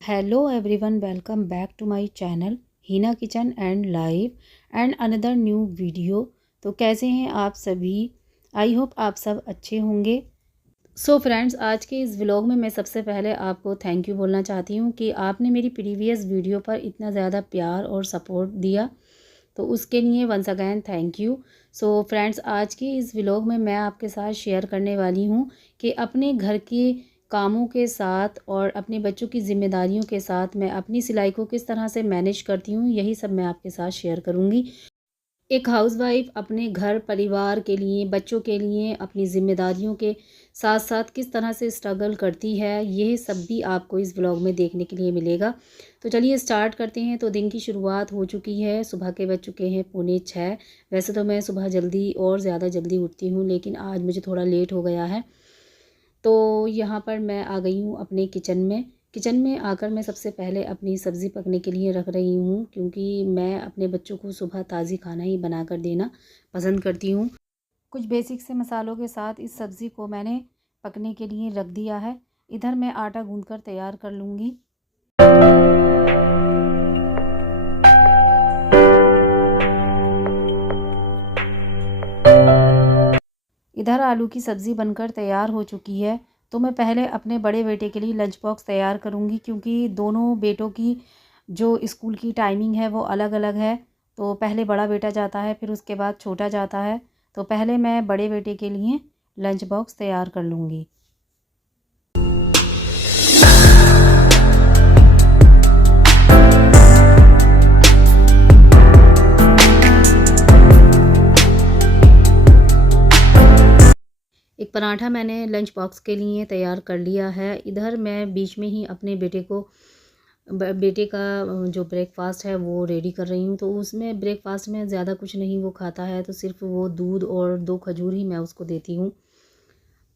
Hello everyone, welcome back to my channel Heena kitchen and live and another new video. तो कैसे हैं आप सभी? आई होप आप सब अच्छे होंगे। सो फ्रेंड्स, आज के इस व्लॉग में मैं सबसे पहले आपको थैंक यू बोलना चाहती हूँ कि आपने मेरी प्रीवियस वीडियो पर इतना ज़्यादा प्यार और सपोर्ट दिया, तो उसके लिए once again thank you. So friends, आज की इस व्लॉग में मैं आपके साथ शेयर करने वाली हूँ कि अपने घर के कामों के साथ और अपने बच्चों की ज़िम्मेदारियों के साथ मैं अपनी सिलाई को किस तरह से मैनेज करती हूँ, यही सब मैं आपके साथ शेयर करूँगी। एक हाउसवाइफ अपने घर परिवार के लिए, बच्चों के लिए, अपनी ज़िम्मेदारियों के साथ साथ किस तरह से स्ट्रगल करती है, यह सब भी आपको इस व्लॉग में देखने के लिए मिलेगा। तो चलिए स्टार्ट करते हैं। तो दिन की शुरुआत हो चुकी है, सुबह के बज चुके हैं 5:45। वैसे तो मैं सुबह जल्दी और ज़्यादा जल्दी उठती हूँ, लेकिन आज मुझे थोड़ा लेट हो गया है। तो यहाँ पर मैं आ गई हूँ अपने किचन में आकर मैं सबसे पहले अपनी सब्ज़ी पकने के लिए रख रही हूँ, क्योंकि मैं अपने बच्चों को सुबह ताज़ी खाना ही बनाकर देना पसंद करती हूँ। कुछ बेसिक से मसालों के साथ इस सब्ज़ी को मैंने पकने के लिए रख दिया है। इधर मैं आटा गूँथकर तैयार कर लूँगी। इधर आलू की सब्ज़ी बनकर तैयार हो चुकी है। तो मैं पहले अपने बड़े बेटे के लिए लंच बॉक्स तैयार करूँगी, क्योंकि दोनों बेटों की जो स्कूल की टाइमिंग है वो अलग अलग है। तो पहले बड़ा बेटा जाता है, फिर उसके बाद छोटा जाता है। तो पहले मैं बड़े बेटे के लिए लंच बॉक्स तैयार कर लूँगी। एक पराठा मैंने लंच बॉक्स के लिए तैयार कर लिया है। इधर मैं बीच में ही अपने बेटे का जो ब्रेकफास्ट है वो रेडी कर रही हूँ। तो उसमें ब्रेकफास्ट में ज़्यादा कुछ नहीं वो खाता है, तो सिर्फ वो दूध और 2 खजूर ही मैं उसको देती हूँ।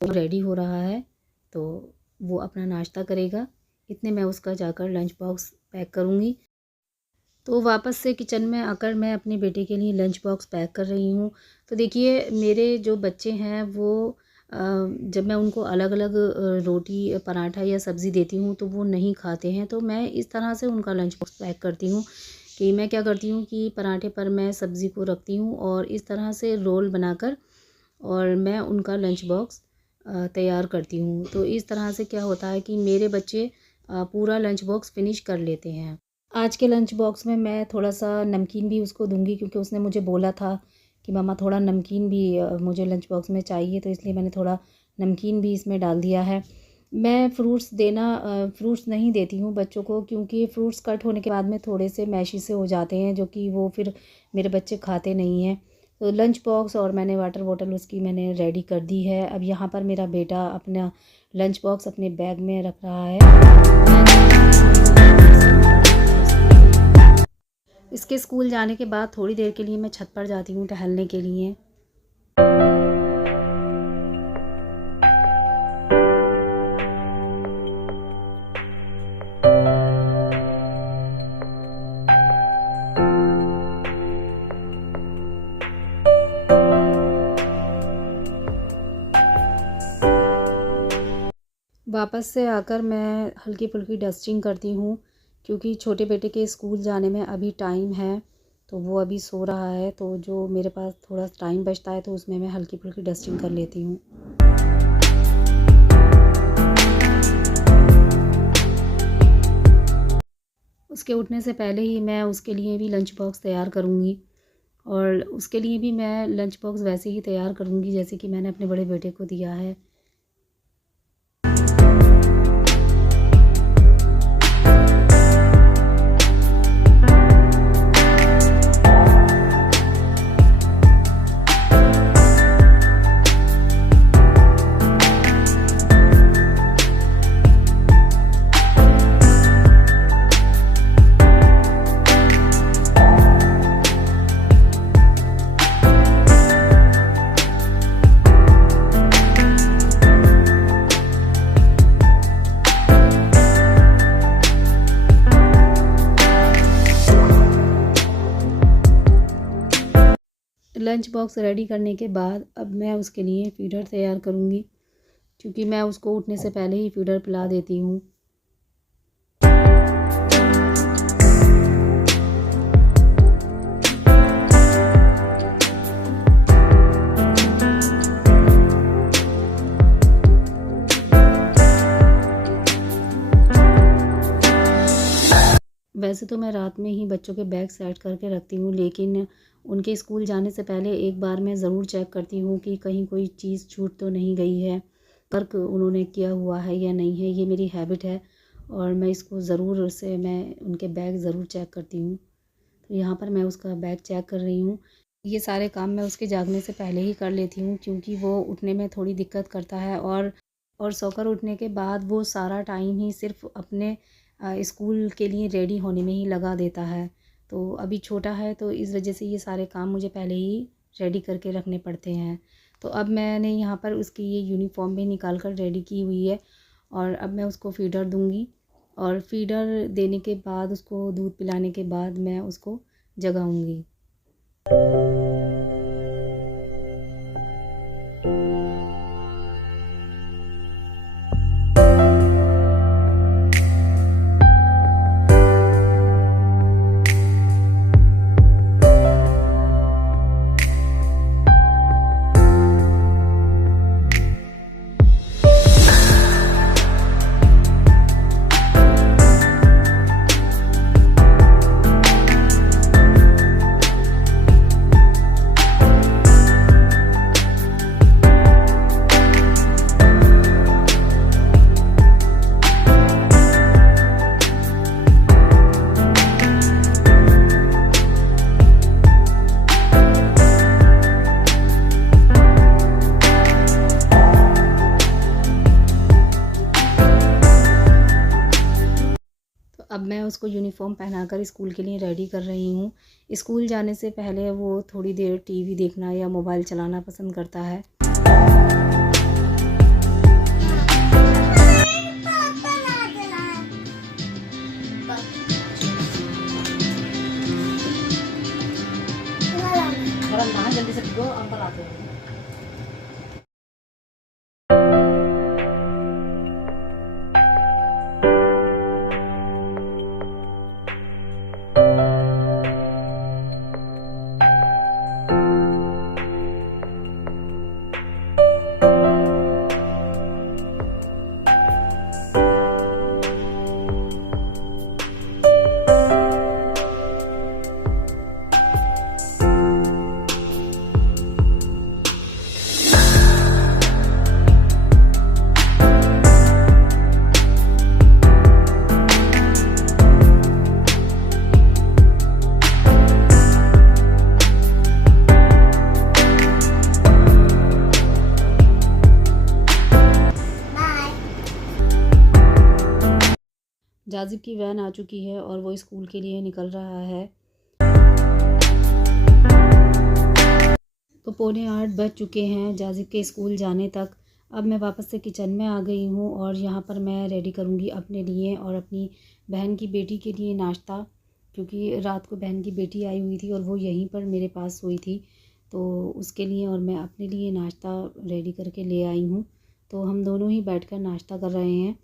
वो रेडी हो रहा है, तो वो अपना नाश्ता करेगा। इतने मैं उसका जाकर लंच बॉक्स पैक करूँगी। तो वापस से किचन में आकर मैं अपने बेटे के लिए लंच बॉक्स पैक कर रही हूँ। तो देखिए, मेरे जो बच्चे हैं वो जब मैं उनको अलग अलग रोटी पराठा या सब्ज़ी देती हूँ तो वो नहीं खाते हैं। तो मैं इस तरह से उनका लंच बॉक्स पैक करती हूँ कि मैं क्या करती हूँ कि पराठे पर मैं सब्ज़ी को रखती हूँ और इस तरह से रोल बनाकर और मैं उनका लंच बॉक्स तैयार करती हूँ। तो इस तरह से क्या होता है कि मेरे बच्चे पूरा लंच बॉक्स फ़िनिश कर लेते हैं। आज के लंच बॉक्स में मैं थोड़ा-सा नमकीन भी उसको दूँगी, क्योंकि उसने मुझे बोला था कि मम्मा थोड़ा नमकीन भी मुझे लंच बॉक्स में चाहिए, तो इसलिए मैंने थोड़ा नमकीन भी इसमें डाल दिया है। मैं फ्रूट्स नहीं देती हूँ बच्चों को, क्योंकि फ्रूट्स कट होने के बाद में थोड़े से मैशी से हो जाते हैं, जो कि वो फिर मेरे बच्चे खाते नहीं हैं। तो लंच बॉक्स और मैंने वाटर बॉटल उसकी मैंने रेडी कर दी है। अब यहाँ पर मेरा बेटा अपना लंच बॉक्स अपने बैग में रख रहा है। इसके स्कूल जाने के बाद थोड़ी देर के लिए मैं छत पर जाती हूँ टहलने के लिए। वापस से आकर मैं हल्की फुल्की डस्टिंग करती हूँ, क्योंकि छोटे बेटे के स्कूल जाने में अभी टाइम है। तो वो अभी सो रहा है, तो जो मेरे पास थोड़ा टाइम बचता है तो उसमें मैं हल्की फुल्की डस्टिंग कर लेती हूँ। उसके उठने से पहले ही मैं उसके लिए भी लंच बॉक्स तैयार करूँगी, और उसके लिए भी मैं लंच बॉक्स वैसे ही तैयार करूँगी जैसे कि मैंने अपने बड़े बेटे को दिया है। लंच बॉक्स रेडी करने के बाद अब मैं उसके लिए फीडर तैयार करूँगी, क्योंकि मैं उसको उठने से पहले ही फीडर पिला देती हूँ। वैसे तो मैं रात में ही बच्चों के बैग सेट करके रखती हूँ, लेकिन उनके स्कूल जाने से पहले एक बार मैं ज़रूर चेक करती हूँ कि कहीं कोई चीज़ छूट तो नहीं गई है, वर्क उन्होंने किया हुआ है या नहीं है। ये मेरी हैबिट है और मैं इसको ज़रूर से मैं उनके बैग ज़रूर चेक करती हूँ। तो यहाँ पर मैं उसका बैग चेक कर रही हूँ। ये सारे काम मैं उसके जागने से पहले ही कर लेती हूँ, क्योंकि वो उठने में थोड़ी दिक्कत करता है और सोकर उठने के बाद वो सारा टाइम ही सिर्फ़ अपने स्कूल के लिए रेडी होने में ही लगा देता है। तो अभी छोटा है, तो इस वजह से ये सारे काम मुझे पहले ही रेडी करके रखने पड़ते हैं। तो अब मैंने यहाँ पर उसकी ये यूनिफ़ॉर्म भी निकाल कर रेडी की हुई है और अब मैं उसको फ़ीडर दूँगी और फ़ीडर देने के बाद, उसको दूध पिलाने के बाद मैं उसको जगाऊँगी। अब मैं उसको यूनिफ़ॉर्म पहनाकर स्कूल के लिए रेडी कर रही हूँ। स्कूल जाने से पहले वो थोड़ी देर टीवी देखना या मोबाइल चलाना पसंद करता है। जल्दी से अंकल आते हैं। जाजिब की वैन आ चुकी है और वो स्कूल के लिए निकल रहा है। तो 7:45 बज चुके हैं जाजिब के स्कूल जाने तक। अब मैं वापस से किचन में आ गई हूँ और यहाँ पर मैं रेडी करूँगी अपने लिए और अपनी बहन की बेटी के लिए नाश्ता, क्योंकि रात को बहन की बेटी आई हुई थी और वो यहीं पर मेरे पास सोई थी, तो उसके लिए और मैं अपने लिए नाश्ता रेडी करके ले आई हूँ। तो हम दोनों ही बैठकर नाश्ता कर रहे हैं।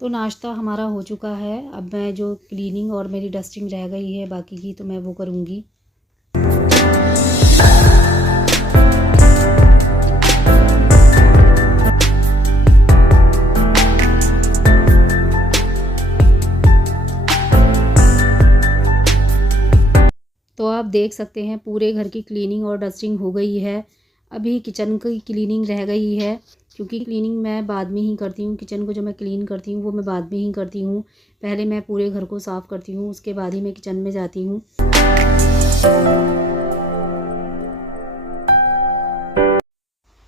तो नाश्ता हमारा हो चुका है। अब मैं जो क्लीनिंग और मेरी डस्टिंग रह गई है बाकी की, तो मैं वो करूँगी। तो आप देख सकते हैं पूरे घर की क्लीनिंग और डस्टिंग हो गई है। अभी किचन की क्लीनिंग रह गई है, क्योंकि क्लीनिंग मैं बाद में ही करती हूँ। किचन को जो मैं क्लीन करती हूँ वो मैं बाद में ही करती हूँ। पहले मैं पूरे घर को साफ़ करती हूँ, उसके बाद ही मैं किचन में जाती हूँ।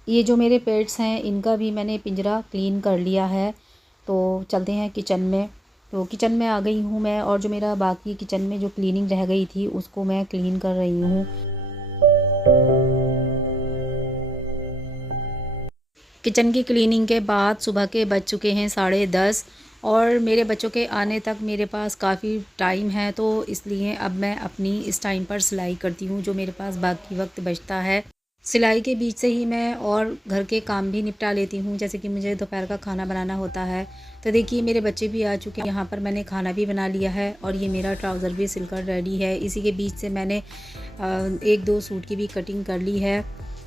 ये जो मेरे पेट्स हैं इनका भी मैंने पिंजरा क्लीन कर लिया है। तो चलते हैं किचन में। तो किचन में आ गई हूँ मैं और जो मेरा बाकी किचन में जो क्लीनिंग रह गई थी उसको मैं क्लीन कर रही हूँ। किचन की क्लीनिंग के बाद सुबह के बज चुके हैं 10:30 और मेरे बच्चों के आने तक मेरे पास काफ़ी टाइम है, तो इसलिए अब मैं अपनी इस टाइम पर सिलाई करती हूँ जो मेरे पास बाकी वक्त बचता है। सिलाई के बीच से ही मैं और घर के काम भी निपटा लेती हूँ, जैसे कि मुझे दोपहर का खाना बनाना होता है। तो देखिए मेरे बच्चे भी आ चुके हैं, यहाँ पर मैंने खाना भी बना लिया है और ये मेरा ट्राउज़र भी सिलकर रेडी है। इसी के बीच से मैंने 1-2 सूट की भी कटिंग कर ली है।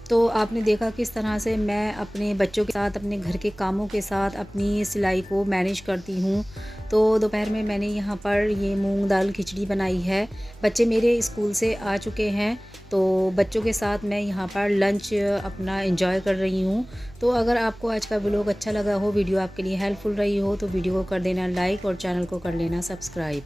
तो आपने देखा किस तरह से मैं अपने बच्चों के साथ, अपने घर के कामों के साथ अपनी सिलाई को मैनेज करती हूँ। तो दोपहर में मैंने यहाँ पर ये मूंग दाल खिचड़ी बनाई है। बच्चे मेरे स्कूल से आ चुके हैं, तो बच्चों के साथ मैं यहाँ पर लंच अपना एंजॉय कर रही हूँ। तो अगर आपको आज का व्लॉग अच्छा लगा हो, वीडियो आपके लिए हेल्पफुल रही हो, तो वीडियो को कर देना लाइक और चैनल को कर लेना सब्सक्राइब।